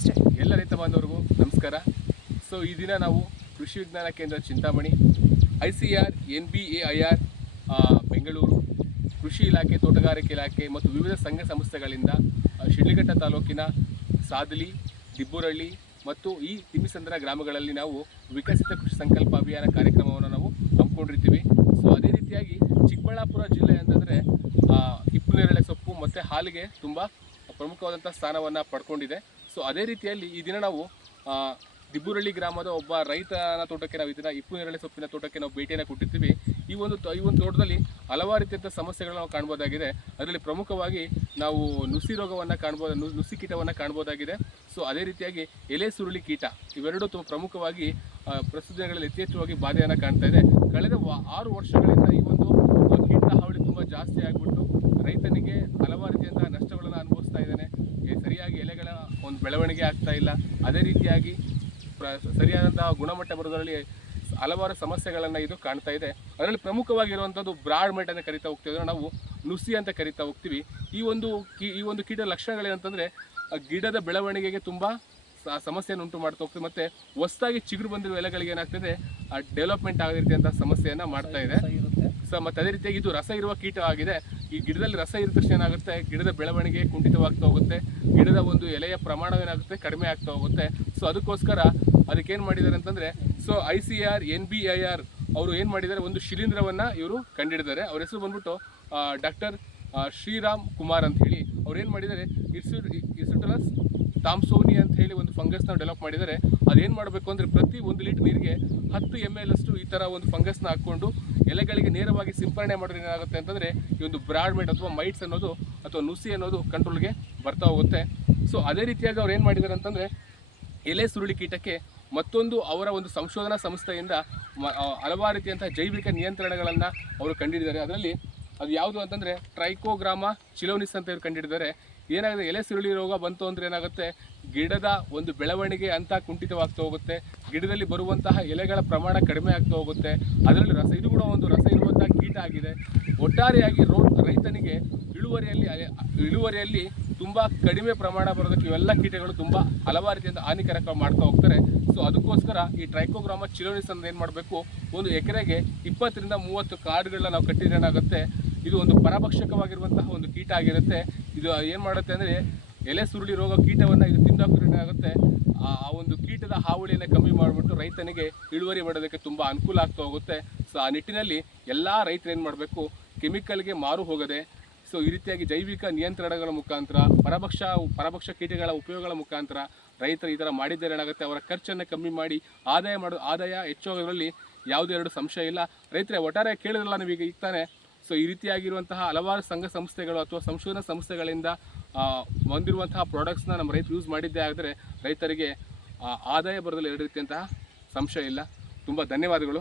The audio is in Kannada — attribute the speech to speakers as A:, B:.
A: ಅಷ್ಟೇ
B: ಎಲ್ಲ ರೈತ ಬಾಂಧವರಿಗೂ ನಮಸ್ಕಾರ. ಸೊ ಈ ದಿನ ನಾವು ಕೃಷಿ ವಿಜ್ಞಾನ ಕೇಂದ್ರ Chintamani I C R N B A I R Bengaluru ಕೃಷಿ ಇಲಾಖೆ, ತೋಟಗಾರಿಕೆ ಇಲಾಖೆ ಮತ್ತು ವಿವಿಧ ಸಂಘ ಸಂಸ್ಥೆಗಳಿಂದ ಶಿಡ್ಲಿಘಟ್ಟ ತಾಲೂಕಿನ ಸಾದಲಿ, ದಿಬ್ಬುರಳ್ಳಿ ಮತ್ತು ಈ ತಿಮ್ಮಿಸಂದ್ರ ಗ್ರಾಮಗಳಲ್ಲಿ ನಾವು ವಿಕಸಿತ ಕೃಷಿ ಸಂಕಲ್ಪ ಅಭಿಯಾನ ಕಾರ್ಯಕ್ರಮವನ್ನು ನಾವು ಹಮ್ಮಿಕೊಂಡಿರ್ತೀವಿ. ಸೊ ಅದೇ ರೀತಿಯಾಗಿ ಚಿಕ್ಕಬಳ್ಳಾಪುರ ಜಿಲ್ಲೆ ಅಂತಂದರೆ ಹಿಪ್ಪು ನೇರಳೆ ಸೊಪ್ಪು ಮತ್ತು ಹಾಲಿಗೆ ತುಂಬ ಪ್ರಮುಖವಾದಂಥ ಸ್ಥಾನವನ್ನು ಪಡ್ಕೊಂಡಿದೆ. ಸೊ ಅದೇ ರೀತಿಯಲ್ಲಿ ಈ ದಿನ ನಾವು ದಿಬ್ಬುರಳ್ಳಿ ಗ್ರಾಮದ ಒಬ್ಬ ರೈತನ ತೋಟಕ್ಕೆ ನಾವು ಇದನ್ನ ಇಪ್ಪು ನೇರಳೆ ಸೊಪ್ಪಿನ ತೋಟಕ್ಕೆ ನಾವು ಭೇಟಿಯನ್ನು ಕೊಟ್ಟಿರ್ತೀವಿ ಈ ಒಂದು ಈ ಒಂದು ತೋಟದಲ್ಲಿ ಹಲವಾರು ರೀತಿಯಂಥ ಸಮಸ್ಯೆಗಳನ್ನ ನಾವು ಕಾಣ್ಬೋದಾಗಿದೆ. ಅದರಲ್ಲಿ ಪ್ರಮುಖವಾಗಿ ನಾವು ನುಸಿ ರೋಗವನ್ನು ಕಾಣ್ಬೋದು ನುಸಿ ಕೀಟವನ್ನು ಕಾಣ್ಬೋದಾಗಿದೆ. ಸೊ ಅದೇ ರೀತಿಯಾಗಿ ಎಲೆ ಸುರುಳಿ ಕೀಟ ಇವೆರಡೂ ತುಂಬ ಪ್ರಮುಖವಾಗಿ ಪ್ರಸ್ತುತ ದಿನಗಳಲ್ಲಿ ಯಥೇಚ್ಛವಾಗಿ ಬಾಧೆಯನ್ನು ಕಾಣ್ತಾ ಇದೆ. ಕಳೆದ ಆರು ವರ್ಷಗಳಿಂದ ಈ ಒಂದು ಕೀಟ ಹಾವಳಿ ತುಂಬ ಜಾಸ್ತಿ ಆಗಿಬಿಟ್ಟು ರೈತನಿಗೆ ಹಲವಾರು ಬೆಳವಣಿಗೆ ಆಗ್ತಾ ಇಲ್ಲ. ಅದೇ ರೀತಿಯಾಗಿ ಪ್ರ ಸರಿಯಾದಂತಹ ಗುಣಮಟ್ಟ ಬರೋದರಲ್ಲಿ ಹಲವಾರು ಸಮಸ್ಯೆಗಳನ್ನು ಇದು ಕಾಣ್ತಾ ಇದೆ. ಅದರಲ್ಲಿ ಪ್ರಮುಖವಾಗಿರುವಂಥದ್ದು ಬ್ರಾಡ್ ಮೈಟ್ ಅಂತ ಕರಿತಾ ಹೋಗ್ತೀವಿ. ನಾವು ನುಸಿ ಅಂತ ಕರಿತಾ ಹೋಗ್ತೀವಿ. ಈ ಒಂದು ಈ ಒಂದು ಕೀಟದ ಲಕ್ಷಣಗಳೇನಂತಂದರೆ ಗಿಡದ ಬೆಳವಣಿಗೆಗೆ ತುಂಬ ಸಮಸ್ಯೆಯನ್ನು ಉಂಟು ಮಾಡ್ತಾ ಹೋಗ್ತೀವಿ. ಮತ್ತೆ ಹೊಸದಾಗಿ ಚಿಗುರು ಬಂದಿರುವ ಎಲೆಗಳಿಗೆ ಏನಾಗ್ತದೆ, ಆ ಡೆವಲಪ್ಮೆಂಟ್ ಆಗದಿರ್ತಂಥ ಸಮಸ್ಯೆಯನ್ನು ಮಾಡ್ತಾ ಇದೆ. ಸೊ ಮತ್ತು ಅದೇ ರೀತಿಯಾಗಿ ಇದು ರಸ ಇರುವ ಕೀಟ ಆಗಿದೆ. ಈ ಗಿಡದಲ್ಲಿ ರಸ ಇರೋ ತಕ್ಷಣ ಏನಾಗುತ್ತೆ? ಗಿಡದ ಬೆಳವಣಿಗೆ ಕುಂಠಿತವಾಗ್ತಾ ಹೋಗುತ್ತೆ. ಗಿಡದ ಒಂದು ಎಲೆಯ ಪ್ರಮಾಣ ಏನಾಗುತ್ತೆ? ಕಡಿಮೆ ಆಗ್ತಾ ಹೋಗುತ್ತೆ. ಸೊ ಅದಕ್ಕೋಸ್ಕರ ಅದಕ್ಕೆ ಏನು ಮಾಡಿದ್ದಾರೆ ಅಂತಂದ್ರೆ so I C R N B I R ಅವರು ಏನು ಮಾಡಿದ್ದಾರೆ? ಒಂದು ಶಿಲೀಂಧ್ರವನ್ನ ಇವರು ಕಂಡಿಡಿದ್ದಾರೆ. ಅವ್ರ ಹೆಸರು ಬಂದ್ಬಿಟ್ಟು ಡಾಕ್ಟರ್ ಶ್ರೀರಾಮ್ ಕುಮಾರ್ ಅಂತ ಹೇಳಿ. ಅವ್ರು ಏನು ಮಾಡಿದ್ದಾರೆ? ಇರ್ಸು ಇರ್ಸುಟಲಸ್ ತಾಮ್ಸೋನಿ ಅಂತ ಹೇಳಿ ಒಂದು ಫಂಗಸ್ನ ಡೆವಲಪ್ ಮಾಡಿದರೆ ಅದೇನು ಮಾಡಬೇಕು ಅಂದರೆ ಪ್ರತಿ ಒಂದು ಲೀಟರ್ ನೀರಿಗೆ ಹತ್ತು ಎಂ ಎಲ್ ಅಷ್ಟು ಈ ಥರ ಒಂದು ಫಂಗಸ್ನ ಹಾಕ್ಕೊಂಡು ಎಲೆಗಳಿಗೆ ನೇರವಾಗಿ ಸಿಂಪರಣೆ ಮಾಡಿದ್ರೆ ಏನಾಗುತ್ತೆ ಅಂತಂದರೆ ಈ ಒಂದು ಬ್ರಾಡ್ ಮೈಟ್ ಅಥವಾ ಮೈಟ್ಸ್ ಅನ್ನೋದು ಅಥವಾ ನುಸಿ ಅನ್ನೋದು ಕಂಟ್ರೋಲ್ಗೆ ಬರ್ತಾ ಹೋಗುತ್ತೆ. ಸೊ ಅದೇ ರೀತಿಯಾಗಿ ಅವ್ರು ಏನು ಮಾಡಿದ್ದಾರೆ ಅಂತಂದರೆ ಎಲೆ ಸುರುಳಿ ಕೀಟಕ್ಕೆ ಮತ್ತೊಂದು ಅವರ ಒಂದು ಸಂಶೋಧನಾ ಸಂಸ್ಥೆಯಿಂದ ಹಲವಾರು ರೀತಿಯಂತಹ ಜೈವಿಕ ನಿಯಂತ್ರಣಗಳನ್ನು ಅವರು ಕಂಡಿದ್ದಾರೆ. ಅದರಲ್ಲಿ ಅದು ಯಾವುದು ಅಂತಂದರೆ ಟ್ರೈಕೋಗ್ರಾಮ ಚಿಲೋನಿಸ್ ಅಂತ ಇವ್ರು ಕಂಡಿಡಿದ್ದಾರೆ ಏನಾಗುತ್ತೆ ಎಲೆ ಸುರುಳಿ ರೋಗ ಬಂತು ಅಂದರೆ ಏನಾಗುತ್ತೆ? ಗಿಡದ ಒಂದು ಬೆಳವಣಿಗೆ ಅಂತ ಕುಂಠಿತವಾಗ್ತಾ ಹೋಗುತ್ತೆ. ಗಿಡದಲ್ಲಿ ಬರುವಂತಹ ಎಲೆಗಳ ಪ್ರಮಾಣ ಕಡಿಮೆ ಆಗ್ತಾ ಹೋಗುತ್ತೆ. ಅದರಲ್ಲಿ ರಸ, ಇದು ಕೂಡ ಒಂದು ರಸ ಇರುವಂತಹ ಕೀಟ ಆಗಿದೆ. ಒಟ್ಟಾರೆಯಾಗಿ ರೋ, ರೈತನಿಗೆ ಇಳುವರಿಯಲ್ಲಿ ಇಳುವರಿಯಲ್ಲಿ ತುಂಬ ಕಡಿಮೆ ಪ್ರಮಾಣ ಬರೋದಕ್ಕೆ ಇವೆಲ್ಲ ಕೀಟಗಳು ತುಂಬ ಹಲವಾರು ರೀತಿಯಿಂದ ಹಾನಿಕಾರಕ ಮಾಡ್ತಾ ಹೋಗ್ತಾರೆ. ಸೊ ಅದಕ್ಕೋಸ್ಕರ ಈ ಟ್ರೈಕೋಗ್ರಾಮ ಚಿಲೋನಿಸ್ ಅಂತ ಏನು ಮಾಡಬೇಕು? ಒಂದು ಎಕರೆಗೆ ಇಪ್ಪತ್ತರಿಂದ ಮೂವತ್ತು ಕಾರ್ಡ್ಗಳನ್ನ ನಾವು ಕಟ್ಟಿದ್ರೆ ಏನಾಗುತ್ತೆ ಇದು ಒಂದು ಪರಭಕ್ಷಕವಾಗಿರುವಂತಹ ಒಂದು ಕೀಟ ಆಗಿರುತ್ತೆ. ಇದು ಏನು ಮಾಡುತ್ತೆ ಅಂದರೆ ಎಲೆ ಸುರುಳಿ ರೋಗ ಕೀಟವನ್ನು ಇದು ತಿಂದಾಕಿದ್ರೆ ಏನಾಗುತ್ತೆ ಆ ಒಂದು ಕೀಟದ ಹಾವಳಿಯನ್ನು ಕಮ್ಮಿ ಮಾಡಿಬಿಟ್ಟು ರೈತನಿಗೆ ಇಳುವರಿ ಮಾಡೋದಕ್ಕೆ ತುಂಬ ಅನುಕೂಲ ಆಗ್ತಾ ಹೋಗುತ್ತೆ. ಸೊ ಆ ನಿಟ್ಟಿನಲ್ಲಿ ಎಲ್ಲ ರೈತರು ಏನು ಮಾಡಬೇಕು? ಕೆಮಿಕಲ್ಗೆ ಮಾರು ಹೋಗದೆ, ಸೊ, ಈ ರೀತಿಯಾಗಿ ಜೈವಿಕ ನಿಯಂತ್ರಣಗಳ ಮುಖಾಂತರ, ಪರಭಕ್ಷ ಪರಭಕ್ಷ ಕೀಟಗಳ ಉಪಯೋಗಗಳ ಮುಖಾಂತರ ರೈತರು ಈ ಥರ ಮಾಡಿದ್ದರೆ ಏನಾಗುತ್ತೆ? ಅವರ ಖರ್ಚನ್ನು ಕಮ್ಮಿ ಮಾಡಿ, ಆದಾಯ ಮಾಡೋ, ಆದಾಯ ಹೆಚ್ಚೋಗೋದ್ರಲ್ಲಿ ಯಾವುದೇ ಎರಡು ಸಂಶಯ ಇಲ್ಲ. ರೈತರೇ, ಒಟ್ಟಾರೆ ಕೇಳಿದ್ರಲ್ಲ ನೀವೀಗ ಈಗ ತಾನೇ? ಸೊ ಈ ರೀತಿಯಾಗಿರುವಂತಹ ಹಲವಾರು ಸಂಘ ಸಂಸ್ಥೆಗಳು ಅಥವಾ ಸಂಶೋಧನಾ ಸಂಸ್ಥೆಗಳಿಂದ ಬಂದಿರುವಂತಹ ಪ್ರಾಡಕ್ಟ್ಸ್ನ ನಮ್ಮ ರೈತರು ಯೂಸ್ ಮಾಡಿದ್ದೇ ಆದರೆ ರೈತರಿಗೆ ಆದಾಯ ಬರೋದಲ್ಲಿ ಎರಡು ರೀತಿಯಂತಹ ಸಂಶಯ ಇಲ್ಲ. ತುಂಬ ಧನ್ಯವಾದಗಳು.